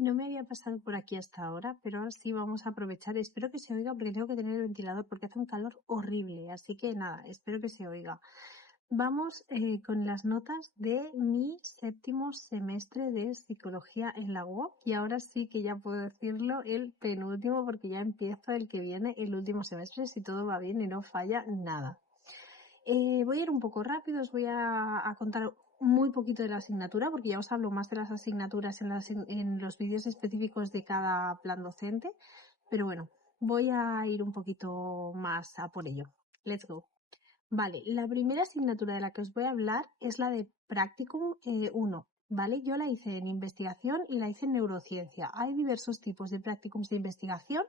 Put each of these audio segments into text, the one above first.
No me había pasado por aquí hasta ahora, pero ahora sí vamos a aprovechar. Espero que se oiga porque tengo que tener el ventilador porque hace un calor horrible. Así que nada, espero que se oiga. Vamos con las notas de mi séptimo semestre de psicología en la UOC. Y ahora sí que ya puedo decirlo, el penúltimo, porque ya empieza el que viene, el último semestre, si todo va bien y no falla nada. Voy a ir un poco rápido, os voy a contar muy poquito de la asignatura, porque ya os hablo más de las asignaturas en los vídeos específicos de cada plan docente, pero bueno, voy a ir un poquito más a por ello. Let's go. Vale, la primera asignatura de la que os voy a hablar es la de Practicum 1, ¿vale? Yo la hice en investigación y la hice en neurociencia. Hay diversos tipos de practicums de investigación.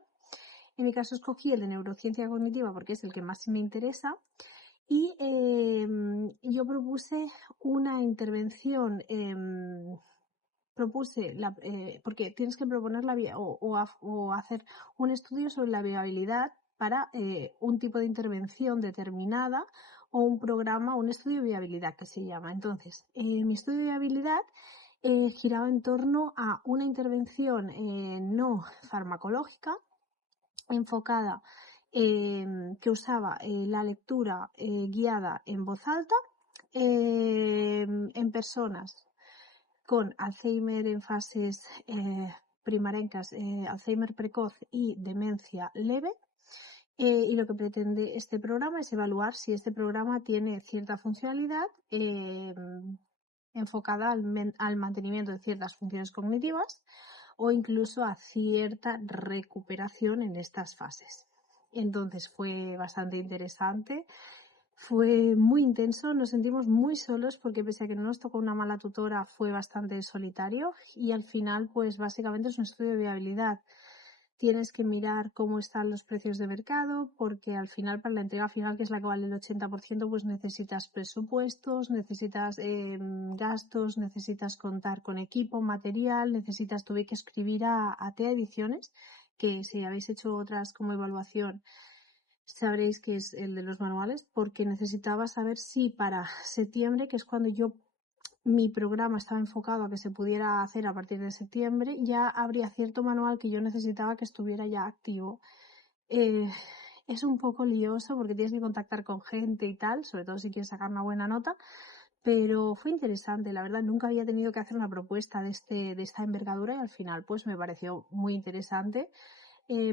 En mi caso escogí el de neurociencia cognitiva porque es el que más me interesa. Y yo propuse una intervención, porque tienes que proponer o hacer un estudio sobre la viabilidad para un tipo de intervención determinada o un programa, un estudio de viabilidad que se llama. Entonces, mi estudio de viabilidad giraba en torno a una intervención no farmacológica enfocada que usaba la lectura guiada en voz alta en personas con Alzheimer en fases primerenques, Alzheimer precoz y demencia leve. Y lo que pretende este programa es evaluar si este programa tiene cierta funcionalidad enfocada al mantenimiento de ciertas funciones cognitivas o incluso a cierta recuperación en estas fases. Entonces fue bastante interesante, fue muy intenso, nos sentimos muy solos porque pese a que no nos tocó una mala tutora fue bastante solitario y al final pues básicamente es un estudio de viabilidad. Tienes que mirar cómo están los precios de mercado, porque al final, para la entrega final, que es la que vale el 80%, pues necesitas presupuestos, necesitas gastos, necesitas contar con equipo, material, tuve que escribir a TEA Ediciones, que si habéis hecho otras como evaluación, sabréis que es el de los manuales, porque necesitaba saber si para septiembre, que es cuando mi programa estaba enfocado a que se pudiera hacer a partir de septiembre, ya habría cierto manual que yo necesitaba que estuviera ya activo. Es un poco lioso porque tienes que contactar con gente y tal, sobre todo si quieres sacar una buena nota, pero fue interesante, la verdad. Nunca había tenido que hacer una propuesta de esta envergadura y al final pues me pareció muy interesante.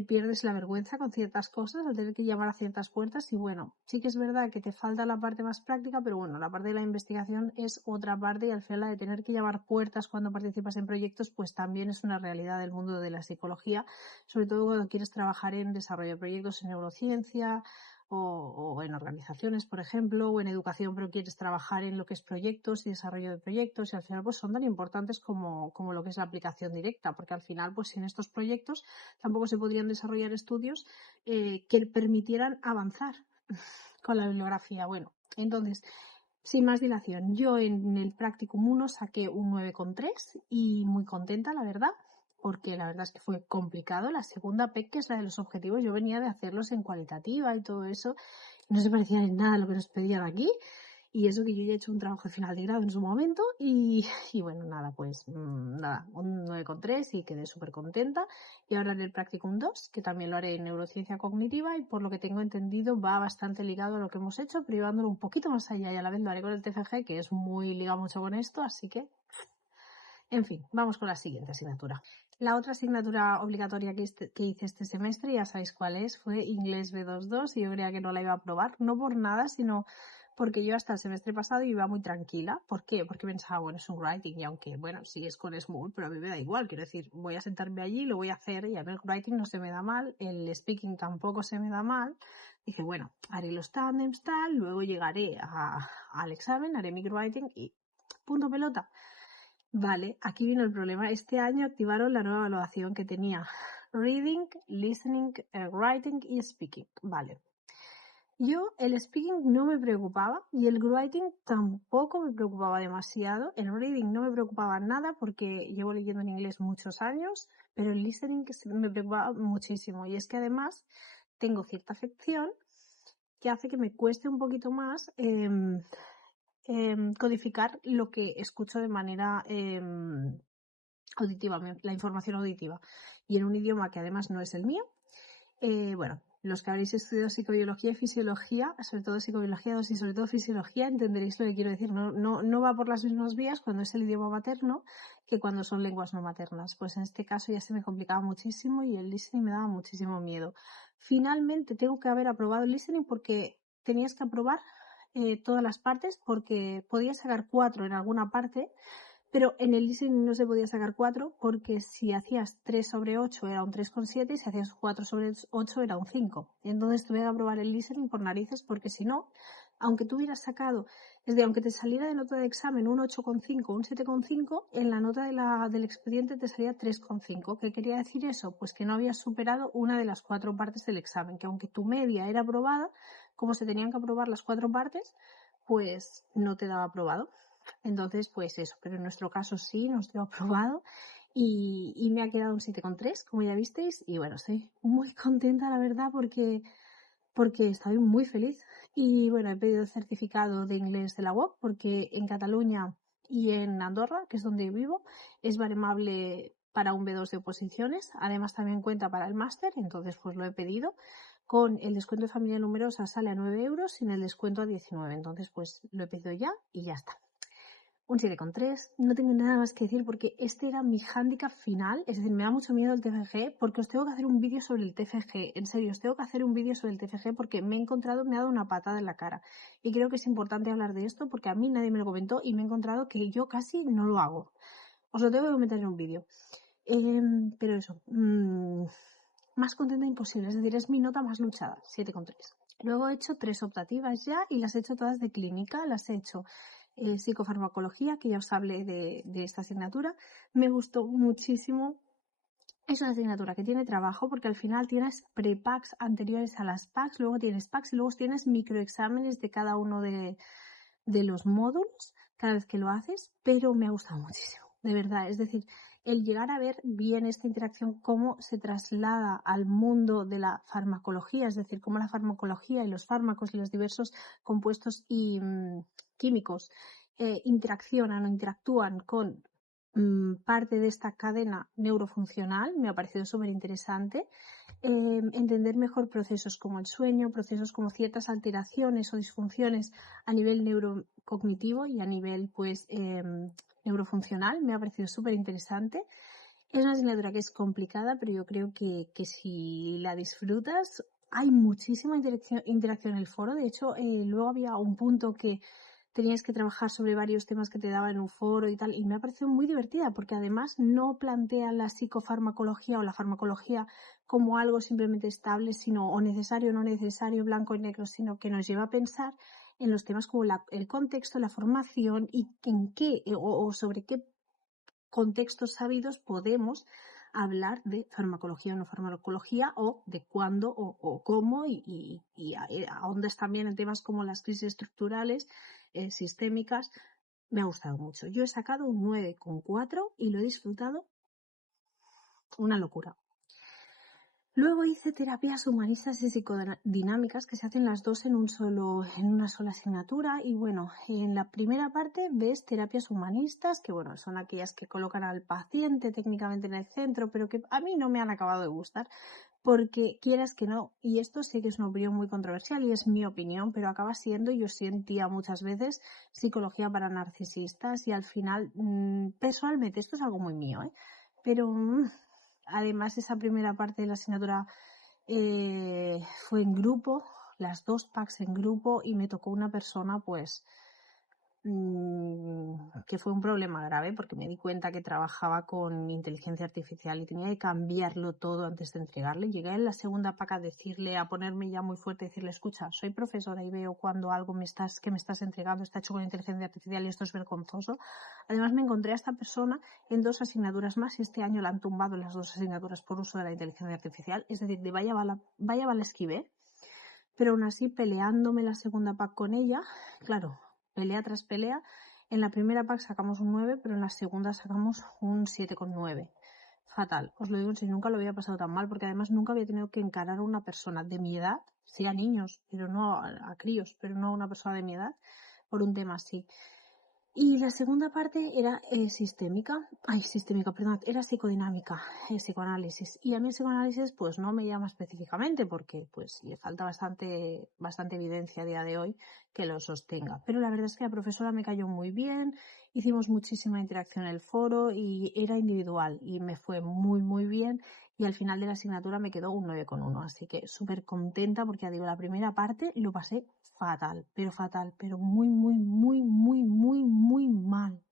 Pierdes la vergüenza con ciertas cosas al tener que llamar a ciertas puertas y bueno, sí que es verdad que te falta la parte más práctica, pero bueno, la parte de la investigación es otra parte y al final la de tener que llamar puertas cuando participas en proyectos pues también es una realidad del mundo de la psicología, sobre todo cuando quieres trabajar en desarrollo de proyectos en neurociencia o en organizaciones, por ejemplo, o en educación, pero quieres trabajar en lo que es proyectos y desarrollo de proyectos y al final pues son tan importantes como lo que es la aplicación directa, porque al final pues en estos proyectos tampoco se podrían desarrollar estudios que permitieran avanzar con la bibliografía. Bueno, entonces, sin más dilación, yo en el Practicum 1 saqué un 9,3 y muy contenta, la verdad, porque la verdad es que fue complicado. La segunda PEC, que es la de los objetivos, yo venía de hacerlos en cualitativa y todo eso, no se parecía en nada a lo que nos pedían aquí. Y eso que yo ya he hecho un trabajo de final de grado en su momento y bueno, nada, pues nada, un 9,3 y quedé súper contenta. Y ahora en el Practicum 2, que también lo haré en neurociencia cognitiva y por lo que tengo entendido va bastante ligado a lo que hemos hecho, pero llevándolo un poquito más allá y a la vez lo haré con el TFG, que es muy ligado mucho con esto, así que, en fin, vamos con la siguiente asignatura. La otra asignatura obligatoria que hice este semestre, ya sabéis cuál es, fue Inglés B22 y yo creía que no la iba a aprobar, no por nada, sino porque yo hasta el semestre pasado iba muy tranquila. ¿Por qué? Porque pensaba, bueno, es un writing y aunque, bueno, sí es con Small, pero a mí me da igual, quiero decir, voy a sentarme allí, lo voy a hacer y a mí el writing no se me da mal, el speaking tampoco se me da mal. Dije, bueno, haré los tandems tal, luego llegaré al examen, haré mi writing y punto pelota. Vale, aquí viene el problema. Este año activaron la nueva evaluación que tenía Reading, Listening, Writing y Speaking. Vale. Yo el speaking no me preocupaba y el writing tampoco me preocupaba demasiado. El reading no me preocupaba nada porque llevo leyendo en inglés muchos años, pero el listening me preocupaba muchísimo. Y es que además tengo cierta afección que hace que me cueste un poquito más codificar lo que escucho de manera la información auditiva, y en un idioma que además no es el mío. Bueno, los que habréis estudiado psicobiología y fisiología, sobre todo psicobiología 2 y sobre todo fisiología, entenderéis lo que quiero decir. No va por las mismas vías cuando es el idioma materno que cuando son lenguas no maternas. Pues en este caso ya se me complicaba muchísimo y el listening me daba muchísimo miedo. Finalmente tengo que haber aprobado el listening porque tenías que aprobar todas las partes, porque podías sacar 4 en alguna parte, pero en el listening no se podía sacar 4 porque si hacías 3 sobre 8 era un 3,7 y si hacías 4 sobre 8 era un 5. Entonces tuve que aprobar el listening por narices porque si no, aunque tú hubieras sacado, es decir, aunque te saliera de nota de examen un 8,5 o un 7,5, en la nota del expediente te salía 3,5. ¿Qué quería decir eso? Pues que no habías superado una de las 4 partes del examen, que aunque tu media era aprobada, como se tenían que aprobar las 4 partes, pues no te daba aprobado. Entonces, pues eso, pero en nuestro caso sí, nos dio aprobado y me ha quedado un 7,3, como ya visteis, y bueno, estoy muy contenta, la verdad, porque estoy muy feliz. Y bueno, he pedido el certificado de inglés de la UOC porque en Cataluña y en Andorra, que es donde vivo, es baremable para un B2 de oposiciones. Además también cuenta para el máster, entonces pues lo he pedido. Con el descuento de familia numerosa sale a 9 euros, sin el descuento a 19. Entonces pues lo he pedido ya y ya está. Un 7,3, no tengo nada más que decir porque este era mi hándicap final, es decir, me da mucho miedo el TFG porque os tengo que hacer un vídeo sobre el TFG, en serio, os tengo que hacer un vídeo sobre el TFG porque me ha dado una patada en la cara y creo que es importante hablar de esto porque a mí nadie me lo comentó y me he encontrado que yo casi no lo hago. Os lo tengo que comentar en un vídeo. Pero eso, más contenta imposible, es decir, es mi nota más luchada, 7,3. Luego he hecho 3 optativas ya y las he hecho todas de clínica, las he hecho psicofarmacología, que ya os hablé de esta asignatura. Me gustó muchísimo. Es una asignatura que tiene trabajo porque al final tienes pre-packs anteriores a las packs, luego tienes packs y luego tienes microexámenes de cada uno de los módulos cada vez que lo haces, pero me ha gustado muchísimo, de verdad. Es decir, el llegar a ver bien esta interacción, cómo se traslada al mundo de la farmacología, es decir, cómo la farmacología y los fármacos y los diversos compuestos y químicos interaccionan o interactúan con parte de esta cadena neurofuncional, me ha parecido súper interesante. Entender mejor procesos como el sueño, procesos como ciertas alteraciones o disfunciones a nivel neurocognitivo y a nivel pues neurofuncional, me ha parecido súper interesante. Es una asignatura que es complicada, pero yo creo que si la disfrutas, hay muchísima interacción en el foro. De hecho, luego había un punto que tenías que trabajar sobre varios temas que te daban en un foro y tal, y me ha parecido muy divertida porque además no plantea la psicofarmacología o la farmacología como algo simplemente estable, sino o necesario o no necesario, blanco y negro, sino que nos lleva a pensar en los temas como el contexto, la formación y en qué o sobre qué contextos sabidos podemos hablar de farmacología o no farmacología o de cuándo o cómo y ahondas también en temas como las crisis estructurales, sistémicas. Me ha gustado mucho. Yo he sacado un 9,4 y lo he disfrutado una locura. Luego hice terapias humanistas y psicodinámicas, que se hacen las dos en una sola asignatura. Y bueno, en la primera parte ves terapias humanistas, que bueno, son aquellas que colocan al paciente técnicamente en el centro, pero que a mí no me han acabado de gustar, porque quieras que no, y esto sé que es una opinión muy controversial y es mi opinión, pero acaba siendo, yo sentía muchas veces, psicología para narcisistas y al final, personalmente, esto es algo muy mío, pero además esa primera parte de la asignatura fue en grupo, las 2 packs en grupo y me tocó una persona pues que fue un problema grave porque me di cuenta que trabajaba con inteligencia artificial y tenía que cambiarlo todo antes de entregarle. Llegué en la segunda pack a decirle, a ponerme ya muy fuerte, decirle, escucha, soy profesora y veo cuando algo que me estás entregando está hecho con inteligencia artificial y esto es vergonzoso. Además me encontré a esta persona en 2 asignaturas más y este año la han tumbado en las 2 asignaturas por uso de la inteligencia artificial, es decir, de vaya bala esquivé, pero aún así peleándome la segunda pack con ella, claro, pelea tras pelea. En la primera pack sacamos un 9, pero en la segunda sacamos un 7,9. Fatal, os lo digo en serio, nunca lo había pasado tan mal, porque además nunca había tenido que encarar a una persona de mi edad, sí a niños, pero no a críos, pero no a una persona de mi edad, por un tema así. Y la segunda parte era sistémica, perdón, era psicodinámica, psicoanálisis. Y a mí el psicoanálisis pues no me llama específicamente porque pues le falta bastante evidencia a día de hoy que lo sostenga. Pero la verdad es que la profesora me cayó muy bien, hicimos muchísima interacción en el foro y era individual y me fue muy bien. Y al final de la asignatura me quedó un 9,1, así que súper contenta porque ya digo, la primera parte lo pasé fatal, pero muy mal.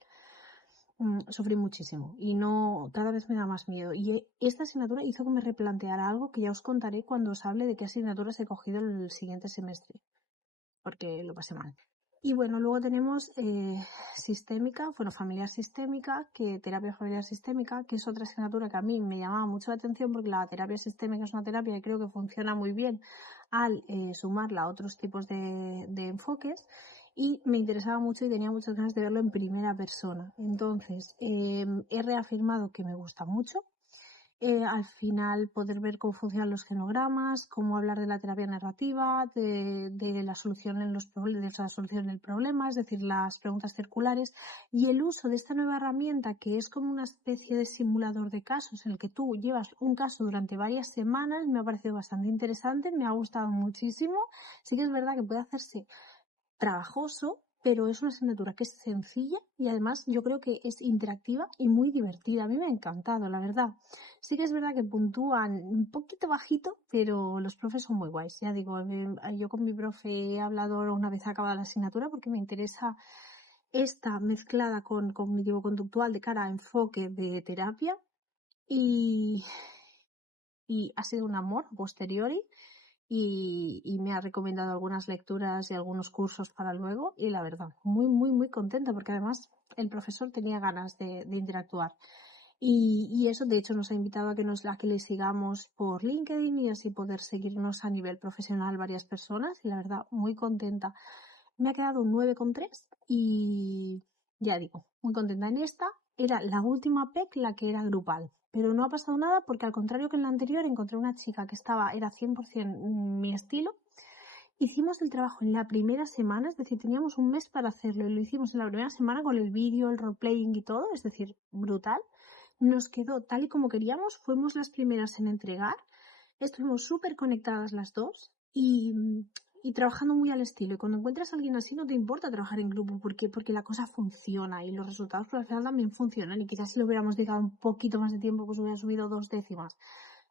Sufrí muchísimo y no, cada vez me da más miedo. Y esta asignatura hizo que me replanteara algo que ya os contaré cuando os hable de qué asignaturas he cogido el siguiente semestre, porque lo pasé mal. Y bueno, luego tenemos sistémica, bueno, familiar sistémica, que terapia familiar sistémica, que es otra asignatura que a mí me llamaba mucho la atención porque la terapia sistémica es una terapia que creo que funciona muy bien al sumarla a otros tipos de enfoques y me interesaba mucho y tenía muchas ganas de verlo en primera persona. Entonces, he reafirmado que me gusta mucho. Al final poder ver cómo funcionan los genogramas, cómo hablar de la terapia narrativa, de la solución en los problemas, de la solución del problema, es decir, las preguntas circulares y el uso de esta nueva herramienta que es como una especie de simulador de casos en el que tú llevas un caso durante varias semanas, me ha parecido bastante interesante, me ha gustado muchísimo. Sí que es verdad que puede hacerse trabajoso, pero es una asignatura que es sencilla y además yo creo que es interactiva y muy divertida. A mí me ha encantado, la verdad. Sí que es verdad que puntúan un poquito bajito, pero los profes son muy guays. Ya digo, yo con mi profe he hablado una vez acabada la asignatura porque me interesa esta mezclada con cognitivo-conductual de cara a enfoque de terapia y, y ha sido un amor a posteriori y me ha recomendado algunas lecturas y algunos cursos para luego y la verdad, muy contenta porque además el profesor tenía ganas de interactuar. Y eso, de hecho, nos ha invitado a que le sigamos por LinkedIn y así poder seguirnos a nivel profesional varias personas y la verdad, muy contenta. Me ha quedado un 9,3 y ya digo, muy contenta en esta. Era la última PEC la que era grupal, pero no ha pasado nada porque al contrario que en la anterior encontré una chica que era 100% mi estilo. Hicimos el trabajo en la primera semana, es decir, teníamos un mes para hacerlo y lo hicimos en la primera semana con el vídeo, el roleplaying y todo, es decir, brutal. Nos quedó tal y como queríamos, fuimos las primeras en entregar, estuvimos súper conectadas las dos y trabajando muy al estilo. Y cuando encuentras a alguien así no te importa trabajar en grupo porque la cosa funciona y los resultados por al final también funcionan y quizás si lo hubiéramos dedicado un poquito más de tiempo pues hubiera subido 2 décimas,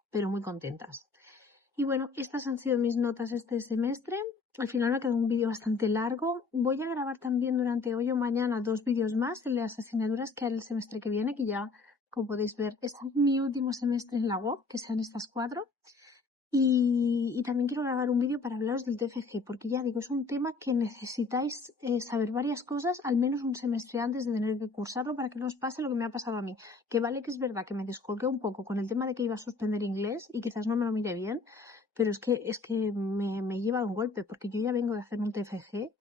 pero muy contentas. Y bueno, estas han sido mis notas este semestre. Al final me ha quedado un vídeo bastante largo. Voy a grabar también durante hoy o mañana 2 vídeos más en las asignaturas que haré el semestre que viene, que ya, como podéis ver, es mi último semestre en la UOC, que sean estas 4. Y también quiero grabar un vídeo para hablaros del TFG, porque ya digo, es un tema que necesitáis saber varias cosas, al menos un semestre antes de tener que cursarlo para que no os pase lo que me ha pasado a mí. Que vale que es verdad que me descolgué un poco con el tema de que iba a suspender inglés y quizás no me lo mire bien, pero es que me he llevado un golpe, porque yo ya vengo de hacer un TFG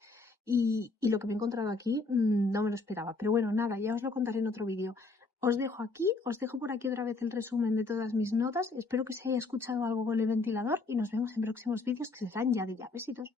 y lo que me he encontrado aquí no me lo esperaba. Pero bueno, nada, ya os lo contaré en otro vídeo. Os dejo por aquí otra vez el resumen de todas mis notas. Espero que se haya escuchado algo con el ventilador y nos vemos en próximos vídeos que serán ya de ya. Besitos.